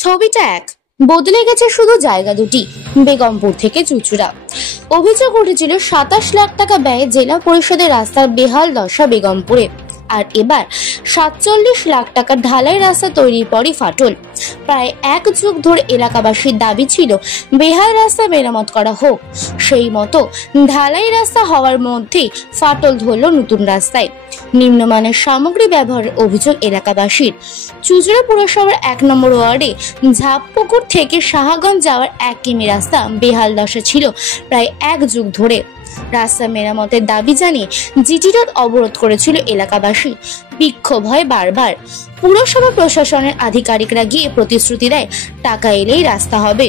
ছবিটা এক, বদলে গেছে শুধু জায়গা দুটি। বেগমপুর থেকে চুঁচুড়া। অভিযোগ উঠেছিল ২৭ লাখ টাকা ব্যয়ে জেলা পরিষদের রাস্তার বেহাল দশা বেগমপুরে। আর এবার ৪৭ লাখ টাকার ঢালাই রাস্তা তৈরির পরই ফাটল। প্রায় এক যুগ ধরে এলাকাবাসীর দাবি ছিল বেহাল রাস্তা মেরামত করা হোক। সেই মতো ঢালাই রাস্তা হওয়ার মধ্যেই ফাটল ধরল নতুন রাস্তায়। নিম্নমানের সামগ্রী ব্যবহারের অভিযোগ এলাকাবাসীর। চুঁচুড়া পুরসভার ১ নম্বর ওয়ার্ডে ঝাপপুকুর থেকে সাহাগঞ্জ যাওয়ার ১ কিমি রাস্তা বেহাল দশা ছিল প্রায় এক যুগ ধরে। রাস্তা মেরামতের দাবি জানিয়ে জিটি রোড অবরোধ করেছিল এলাকাবাসী। বিক্ষোভ হয় বারবার। পুরসভা প্রশাসনের আধিকারিকরা গিয়ে প্রতিশ্রুতি দেয় টাকা এলেই রাস্তা হবে।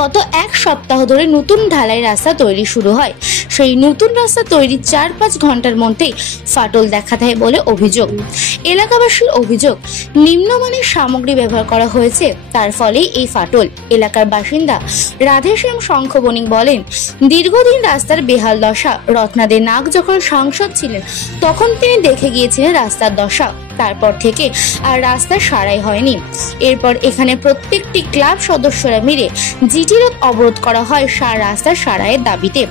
গত এক সপ্তাহ ধরে নতুন ঢালাই রাস্তা তৈরি শুরু হয়। সেই নতুন রাস্তা তৈরির ৪-৫ ঘন্টার মধ্যেই ফাটল দেখা দেয় বলে অভিযোগ। এলাকাবাসীর অভিযোগ, নিম্নমানের সামগ্রী ব্যবহার করা হয়েছে, তার ফলেই এই ফাটল। এলাকার বাসিন্দা রাধেশ্যাম শঙ্খ বণিক বলেন, দীর্ঘদিন রাস্তার বেহাল দশা। রত্নাদের নাগ যখন সাংসদ ছিলেন তখন তিনি দেখে গিয়েছিলেন রাস্তার দশা। তারপর থেকে আর রাস্তা সারাই হয়নি। এরপর এখানে প্রত্যেকটি ক্লাব সদস্যরা মিলে জিটি রোড অবরোধ করা হয় রাস্তা সারাইয়ের দাবিতে।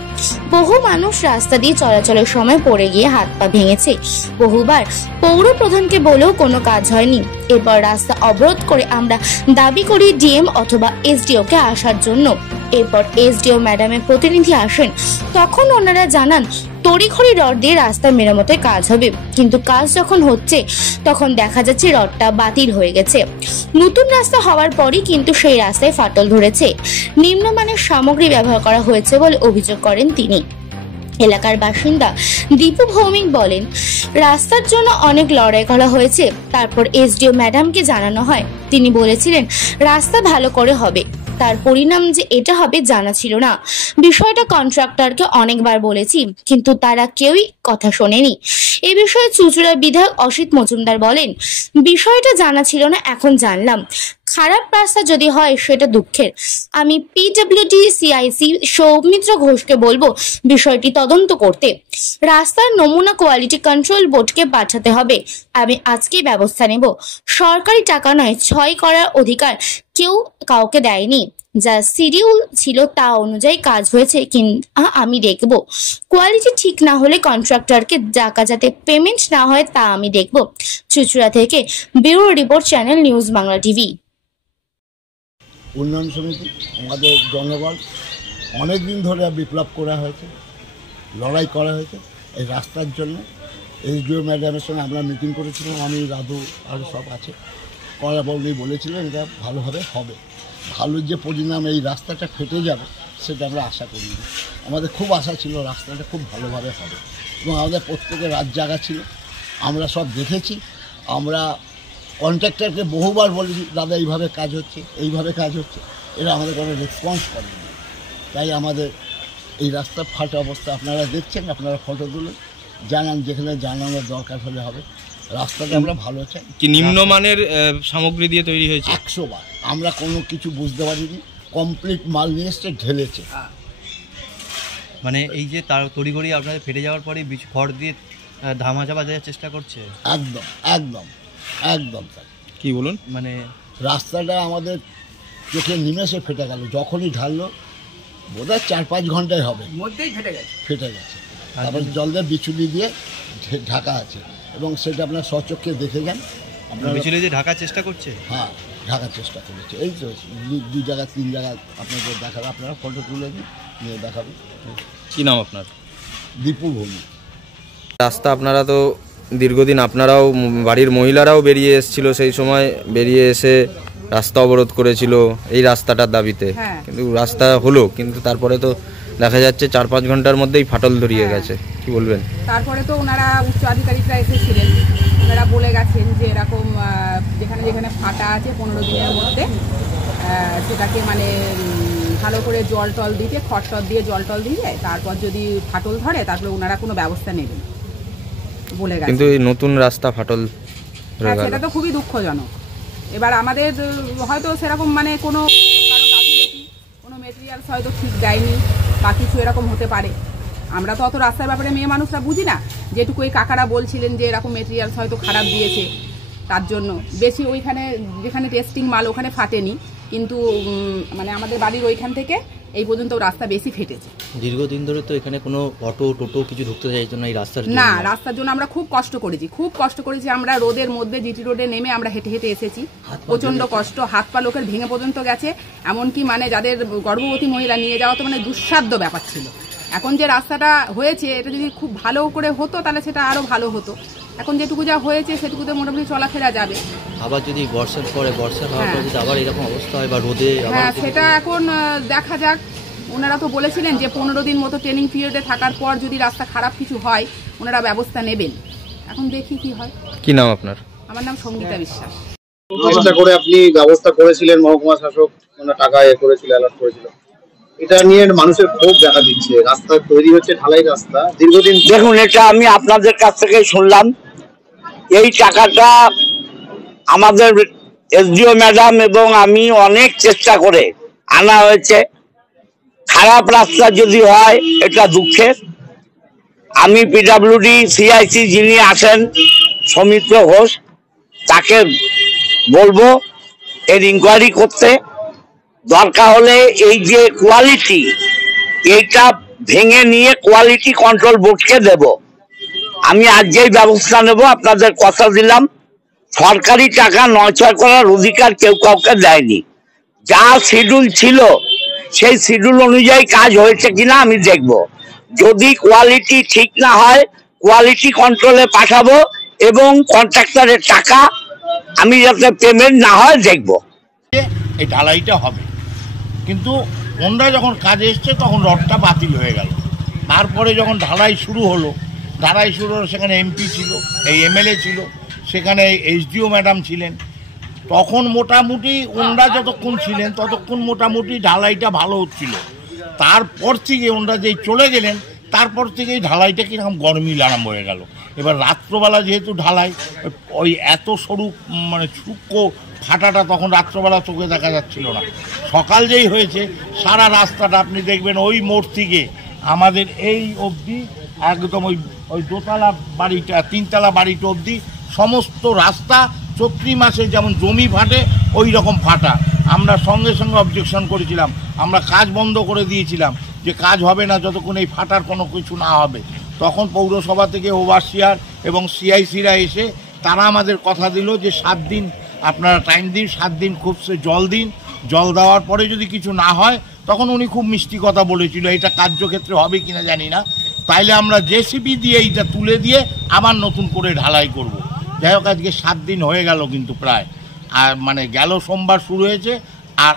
বহু মানুষ রাস্তা দিয়ে চলাচলের সময় পড়ে গিয়ে হাত পা ভেঙেছে। বহুবার পৌর প্রধানকে বলেও কোনো কাজ হয়নি। এরপর রাস্তা অবরোধ করে আমরা দাবি করি ডিএম অথবা এসডিও কে আসার জন্য। এরপর এসডিও ম্যাডামের প্রতিনিধি আসেন। তখন ওনারা জানান তড়িঘড়ি রড দিয়ে রাস্তা মেরামতের কাজ হবে, কিন্তু কাজ যখন হচ্ছে তখন দেখা যাচ্ছে রডটা বাতিল হয়ে গেছে। নতুন রাস্তা হওয়ার পরই কিন্তু সেই রাস্তায় ফাটল ধরেছে। নিম্নমানের সামগ্রী ব্যবহার করা হয়েছে বলে অভিযোগ করেন তিনি। এলাকার বাসিন্দা দীপু ভৌমিক বলেন, রাস্তার জন্য অনেক লড়াই করা হয়েছে। তারপর এসডিও ম্যাডামকে জানানো হয়। তিনি বলেছিলেন রাস্তা ভালো করে হবে। তার পরিণাম যে এটা হবে জানা ছিল না। বিষয়টা কন্ট্রাক্টরকে অনেকবার বলেছি, কিন্তু তারা কেউই কথা শোনেনি। এ বিষয়ে চুঁচুড়ার বিধায়ক অসিত মজুমদার বলেন, বিষয়টা জানা ছিল না, এখন জানলাম। খারাপ রাস্তা যদি হয় সেটা দুঃখের। আমি পিডব্লিউডি সিআইসি সৌমিত্র ঘোষকে বলবো বিষয়টি তদন্ত করতে। রাস্তার নমুনা কোয়ালিটি কন্ট্রোল বোর্ডকে পাঠাতে হবে। আমি আজকেই ব্যবস্থা নেব। সরকারি টাকা নয়, ছয় করার অধিকার কেউ কাউকে দেয়নি। যা শিডিউল ছিল তা অনুযায়ী কাজ হয়েছে, কিন্তু আমি দেখব। কোয়ালিটি ঠিক না হলে কন্ট্রাক্টরকে টাকা যাতে পেমেন্ট না হয় তা আমি দেখব। চুঁচুড়া থেকে bureau report, channel news Bangla TV. উন্নয়ন সমিতি আমাদের জনগণ অনেকদিন ধরে বিপ্লব করা হয়েছে, লড়াই করা হয়েছে এই রাস্তার জন্য। এসডিও ম্যাডামের সঙ্গে আমরা মিটিং করেছিলাম, আমি রাধু আর সব আছে। করা বলেছিলেন এটা ভালোভাবে হবে। ভালো যে পরিণাম এই রাস্তাটা ফেটে যাবে সেটা আমরা আশা করিনি। আমাদের খুব আশা ছিল রাস্তাটা খুব ভালোভাবে হবে, এবং আমাদের প্রত্যেকের রাত জাগা ছিল। আমরা সব দেখেছি। আমরা কন্ট্রাক্টরকে বহুবার বলেছি, দাদা এইভাবে কাজ হচ্ছে, এইভাবে কাজ হচ্ছে। এরা আমাদের কোনো রেসপন্স করেনি। তাই আমাদের এই রাস্তা ফাটা অবস্থা আপনারা দেখছেন। আপনারা ফটোগুলো জানান, যেখানে জানানোর দরকার হলে হবে। রাস্তাটা আমরা ভালো চাই। কি নিম্নমানের সামগ্রী দিয়ে তৈরি হয়েছে? ১০০ বার। আমরা কোনো কিছু বুঝতে পারিনি। কমপ্লিট মাল নিয়ে এসছে, ঢেলেছে। মানে এই যে তার তড়িঘড়ি আপনাদের ফেটে যাওয়ার পরে খড় দিয়ে ধামাচাপা দেওয়ার চেষ্টা করছে। একদম একদম একদম তাই। কি বলুন? মানে রাস্তাটা আমাদের চোখে নিমেষে ফেটে গেল। যখনই ঢাললো বোধহয় ৪-৫ ঘন্টায় হবে, মধ্যেই ফেটে গেছে। তারপর জল দিয়ে বিচুলি দিয়ে ঢাকা আছে, এবং সেটা আপনার স্বচক্ষে দেখে যান। আপনার বিচুলি দিয়ে ঢাকার চেষ্টা করছে? হ্যাঁ, ঢাকার চেষ্টা করেছে। এই তো ২ জায়গা ৩ জায়গা আপনাদের দেখাবে। আপনারা ফটো তুলে নিয়ে দেখাবেন। কি নাম আপনার? দীপু ভূমি। রাস্তা আপনারা তো দীর্ঘদিন, আপনারাও বাড়ির মহিলারাও বেরিয়ে এসেছিল, সেই সময় বেরিয়ে এসে রাস্তা অবরোধ করেছিল এই রাস্তাটার দাবিতে। কিন্তু রাস্তা হলো, কিন্তু তারপরে তো দেখা যাচ্ছে ৪-৫ ঘন্টার মধ্যেই ফাটল ধরিয়ে গেছে। কি বলবেন? তারপরে তো ওনারা উচ্চ আধিকারিকরা এসেছিলেন, ওনারা বলে গেছেন যে এরকম যেখানে যেখানে ফাটা আছে ১৫ দিনের মধ্যে সেটাকে মানে ভালো করে জল টল দিতে, খড় টল দিয়ে জল টল দিয়ে তারপর যদি ফাটল ধরে তারপরে ওনারা কোনো ব্যবস্থা নেবেন বলে গেছে। কিন্তু এই নতুন রাস্তা ফাটল, সেটা তো খুবই দুঃখজনক। এবার আমাদের হয়তো সেরকম মানে কোনো গাফিলতি, কোনো মেটেরিয়ালস হয়তো ঠিক দেয়নি বা কিছু এরকম হতে পারে। আমরা তো অত রাস্তার ব্যাপারে মেয়ে মানুষরা বুঝি না। যেটুকু এই কাকারা বলছিলেন যে এরকম মেটেরিয়ালস হয়তো খারাপ দিয়েছে, তার জন্য বেশি ওইখানে যেখানে টেস্টিং মাল ওখানে ফাটেনি, কিন্তু মানে আমাদের বাড়ির ওইখান থেকে এই পর্যন্ত রাস্তা বেশি ফেটেছে। দীর্ঘদিন ধরে তো এখানে কোনো অটো টোটো কিছু ঢুকতে চাইছে না এই রাস্তার না, রাস্তার জন্য আমরা খুব কষ্ট করেছি। আমরা রোদের মধ্যে জিটি রোডে নেমে আমরা হেঁটে হেঁটে এসেছি, প্রচন্ড কষ্ট, হাত পা লোকের ভেঙে পর্যন্ত গেছে। এমনকি মানে যাদের গর্ভবতী মহিলা নিয়ে যাওয়া তো মানে দুঃসাধ্য ব্যাপার ছিল। এখন যে রাস্তাটা হয়েছে এটা যদি খুব ভালো করে হতো তাহলে সেটা আরো ভালো হতো। এখন যেটুকু যা হয়েছে সেটুকুতে মোটামুটি চলাফেরা যাবে। আবার যদি বর্ষার পরে বর্ষা হওয়ার পরে যদি আবার এরকম অবস্থা হয় বা রোদে, হ্যাঁ সেটা এখন দেখা যাক। ওনারা তো বলেছিলেন যে 15 দিন মতো ট্রেনিং পিরিয়ডে থাকার পর যদি রাস্তা খারাপ কিছু হয় ওনারা ব্যবস্থা নেবেন। এখন দেখি কি হয়। কি নাম আপনার? আমার নাম সঙ্গীতা বিশ্বাস। চেষ্টা করে আপনি ব্যবস্থা করেছিলেন, মহকুমা শাসক টাকা করেছিল, অ্যালার্ট করেছিল, এটা নিয়ে মানুষের ক্ষোভ দেখা দিচ্ছে। রাস্তা তৈরি হচ্ছে, ঢালাই রাস্তা দীর্ঘদিন। দেখুন, এটা আমি আপনাদের কাছ থেকে শুনলাম, এই টাকাটা আমাদের এসডিও ম্যাডাম এবং আমি অনেক চেষ্টা করে আনা হয়েছে। খারাপ রাস্তা যদি হয় এটা দুঃখের। আমি পিডব্লিউডি সিআইসি যিনি আসেন সৌমিত্র ঘোষ, তাকে বলবো এর ইনকোয়ারি করতে। দরকার হলে এই যে কোয়ালিটি, এইটা ভেঙে নিয়ে কোয়ালিটি কন্ট্রোল বোর্ডকে দেব। আমি আজকেই ব্যবস্থা নেব, আপনাদের কথা দিলাম। সরকারি টাকা নয়ছয় করার অধিকার কেউ কাউকে দেয়নি। যা শিডিউল ছিল সেই শিডিউল অনুযায়ী কাজ হয়েছে কিনা আমি দেখব। যদি কোয়ালিটি ঠিক না হয় কোয়ালিটি কন্ট্রোলে পাঠাবো এবং কন্ট্রাক্টরের টাকা আমি যাতে পেমেন্ট না হয় দেখব। এই ঢালাইটা হবে, কিন্তু ওনরা যখন কাজে এসছে তখন রডটা বাতিল হয়ে গেল। তারপরে যখন ঢালাই শুরু হলো সেখানে এমপি ছিল, এই এমএলএ ছিল, সেখানে এসডিও ম্যাডাম ছিলেন। তখন মোটামুটি ওনরা যতক্ষণ ছিলেন ততক্ষণ মোটামুটি ঢালাইটা ভালো হচ্ছিল। তারপর থেকে ওনরা যেই চলে গেলেন তারপর থেকেই ঢালাইটা কীরকম গরমিল আরম্ভ হয়ে গেল। এবার রাত্রবেলা যেহেতু ঢালাই, ওই এত সরু মানে সূক্ষ্ম ফাটাটা তখন রাত্রবেলা চোখে দেখা যাচ্ছিল না। সকাল যেই হয়েছে সারা রাস্তাটা আপনি দেখবেন ওই মোড় থেকে আমাদের এই অবধি একদম ওই দোতলা বাড়িটা, তিনতলা বাড়িটা অবধি সমস্ত রাস্তা চৈত্রি মাসে যেমন জমি ফাটে ওই রকম ফাটা। আমরা সঙ্গে সঙ্গে অবজেকশন করেছিলাম, আমরা কাজ বন্ধ করে দিয়েছিলাম যে কাজ হবে না যতক্ষণ এই ফাটার কোনো কিছু না হবে। তখন পৌরসভা থেকে ওভারসিয়ার এবং সিআইসিরা এসে তারা আমাদের কথা দিল যে 7 দিন আপনারা টাইম দিন, 7 দিন খুব জল দিন, জল দেওয়ার পরে যদি কিছু না হয় তখন উনি খুব মিষ্টি কথা বলেছিল, এটা কার্যক্ষেত্রে হবে কিনা জানি না, তাইলে আমরা জেসিবি দিয়ে এইটা তুলে দিয়ে আবার নতুন করে ঢালাই করব। যাই হোক, আজকে 7 দিন হয়ে গেল কিন্তু প্রায়, আর মানে গেল সোমবার শুরু হয়েছে আর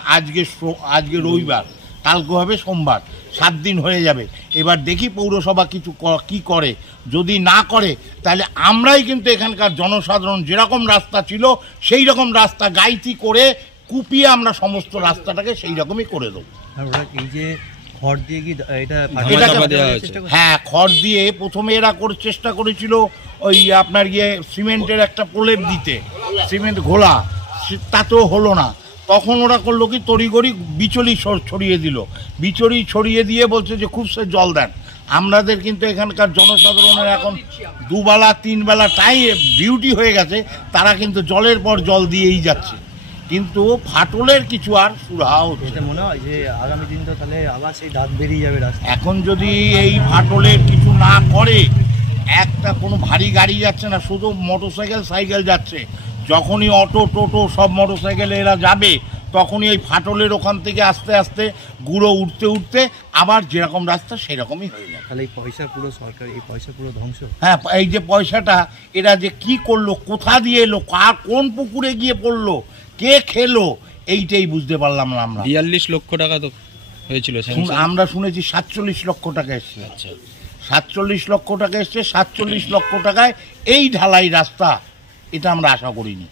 আজকে রবিবার, কালকে হবে সোমবার, 7 দিন হয়ে যাবে। এবার দেখি পৌরসভা কিছু কি করে। যদি না করে তাহলে আমরাই কিন্তু এখানকার জনসাধারণ যেরকম রাস্তা ছিল সেই রকম রাস্তা গাইতি করে কুপিয়ে আমরা সমস্ত রাস্তাটাকে সেই রকমই করে দেবো। এই যে খড় দিয়ে কি এটা হ্যাঁ, খড় দিয়ে প্রথমে এরা চেষ্টা করেছিল ওই আপনার সিমেন্টের একটা প্রলেপ দিতে, সিমেন্ট ঘোলা, তাতেও হলো না। তখন ওরা করলো কি তড়িঘড়ি বিচুলি ছড়িয়ে দিল, বিচুলি ছড়িয়ে দিয়ে বলছে যে খুব সে জল দেন। আমাদের কিন্তু এখানকার জনসাধারণের এখন 2 বেলা 3 বেলা ডিউটি হয়ে গেছে, তারা কিন্তু জলের পর জল দিয়েই যাচ্ছে, কিন্তু ফাটলের কিছু আর সুরাহা হচ্ছে। মনে হয় যে আগামী দিন তো তাহলে আবার সেই দাঁত বেরিয়ে যাবে রাস্তা। এখন যদি এই ফাটলের কিছু না করে, একটা কোনো ভারী গাড়ি যাচ্ছে না, শুধু মোটরসাইকেল সাইকেল যাচ্ছে, যখনই অটো টোটো সব মোটরসাইকেলে এরা যাবে তখনই এই ফাটলের ওখান থেকে আস্তে আস্তে গুঁড়ো উঠতে উঠতে আবার যেরকম রাস্তা সেরকমই হয়ে যায়। তাহলে এই পয়সা পুরো সরকার, এই পয়সা পুরো ধ্বংস। হ্যাঁ, এই যে পয়সাটা এরা যে কি করলো, কোথা দিয়ে এলো, কোন পুকুরে গিয়ে পড়লো, কে খেলো, এইটাই বুঝতে পারলাম না আমরা। 42 লক্ষ টাকা তো হয়েছিল, আমরা শুনেছি 47 লক্ষ টাকা এসছে। আচ্ছা, 47 লক্ষ টাকা এসছে। 47 লক্ষ টাকায় এই ঢালাই রাস্তা, এটা আমরা আশা করিনি।